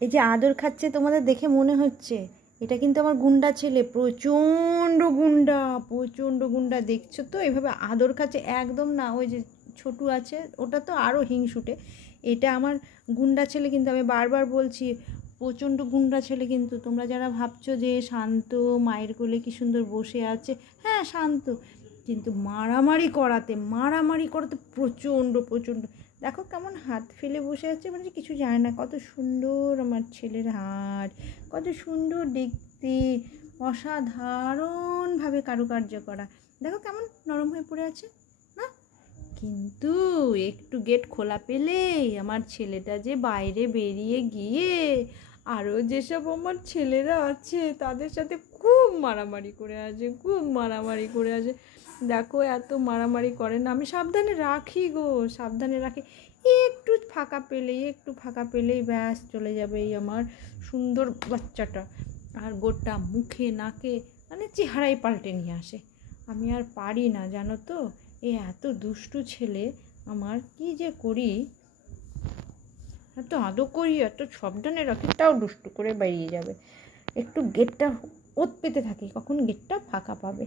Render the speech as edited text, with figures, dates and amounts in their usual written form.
এই যে আদর খাচ্ছে তোমাদের দেখে মনে হচ্ছে এটা কিন্তু আমার গুন্ডা ছেলে, প্রচণ্ড গুন্ডা, প্রচণ্ড গুন্ডা। দেখছো তো এভাবে আদর খাচ্ছে, একদম না ওই যে ছোটু আছে ওটা তো আরও হিংসুটে। এটা আমার গুন্ডা ছেলে, কিন্তু আমি বারবার বলছি প্রচণ্ড গুন্ডা ছেলে। কিন্তু তোমরা যারা ভাবছো যে শান্ত মায়ের কোলে কী সুন্দর বসে আছে, হ্যাঁ শান্ত, কিন্তু মারামারি করাতে প্রচণ্ড প্রচণ্ড। দেখো কেমন হাত ফেলে বসে আছে, মানে কিছু যায় না। কত সুন্দর আমার ছেলের হাত, কত সুন্দর দেখতে, অসাধারণভাবে কারুকার্য করা। দেখো কেমন নরম হয়ে পড়ে আছে না। কিন্তু একটু গেট খোলা পেলেই আমার ছেলেটা যে বাইরে বেরিয়ে গিয়ে আরও যেসব আমার ছেলেরা আছে তাদের সাথে খুব মারামারি করে আছে, খুব মারামারি করে আছে। দেখো এত মারামারি করে না, আমি সাবধানে রাখি গো, সাবধানে রাখি। একটু ফাঁকা পেলেই ব্যাস চলে যাবে এই আমার সুন্দর বাচ্চাটা, আর গোটা মুখে নাকে মানে চেহারাই পাল্টে নিয়ে আসে। আমি আর পারি না জানো তো, এত দুষ্টু ছেলে আমার, কি যে করি, এত আদর করি, এত সাবধানে রাখি, তাও দুষ্টু করে বেরিয়ে যাবে। একটু গেটটা ওত পেতে থাকি কখন গেটটা ফাঁকা পাবে।